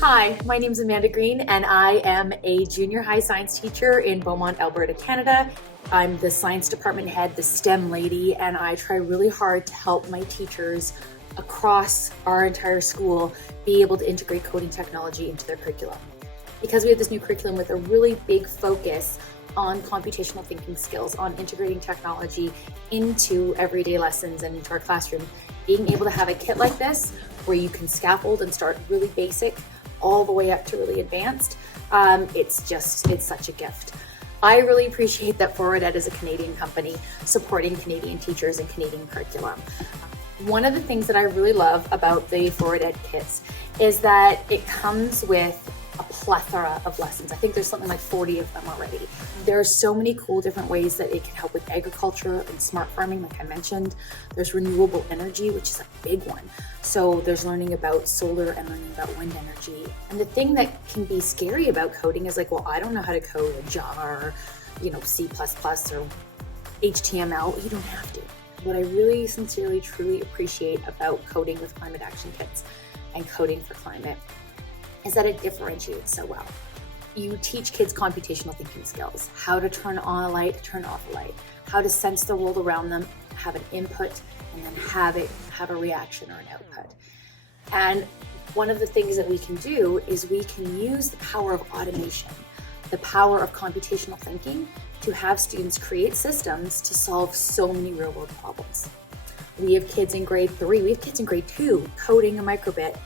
Hi, my name is Amanda Green, and I am a junior high science teacher in Beaumont, Alberta, Canada. I'm the science department head, the STEM lady, and I try really hard to help my teachers across our entire school be able to integrate coding technology into their curriculum. Because we have this new curriculum with a really big focus on computational thinking skills, on integrating technology into everyday lessons and into our classroom, being able to have a kit like this where you can scaffold and start really basic all the way up to really advanced, it's such a gift. I really appreciate that Forward Ed is a Canadian company supporting Canadian teachers and Canadian curriculum. One of the things that I really love about the Forward Ed kits is that it comes with a plethora of lessons. I think there's something like 40 of them already. There are so many cool different ways that it can help with agriculture and smart farming, like I mentioned. There's renewable energy, which is a big one. So there's learning about solar and learning about wind energy. And the thing that can be scary about coding is like, well, I don't know how to code in Java or, C++ or HTML. You don't have to. What I really sincerely, truly appreciate about coding with climate action kits and coding for climate is that it differentiates so well. You teach kids computational thinking skills, how to turn on a light, turn off a light, how to sense the world around them, have an input, and then have a reaction or an output. And one of the things that we can do is we can use the power of automation, the power of computational thinking to have students create systems to solve so many real world problems. We have kids in grade 3, we have kids in grade 2 coding a microbit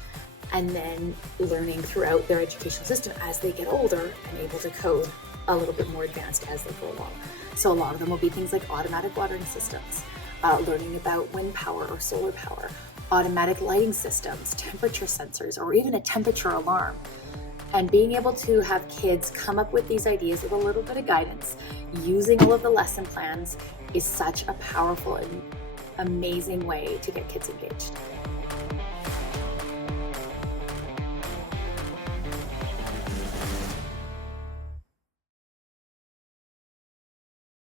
and then learning throughout their educational system as they get older and able to code a little bit more advanced as they go along. So a lot of them will be things like automatic watering systems, learning about wind power or solar power, automatic lighting systems, temperature sensors, or even a temperature alarm. And being able to have kids come up with these ideas with a little bit of guidance, using all of the lesson plans, is such a powerful and amazing way to get kids engaged.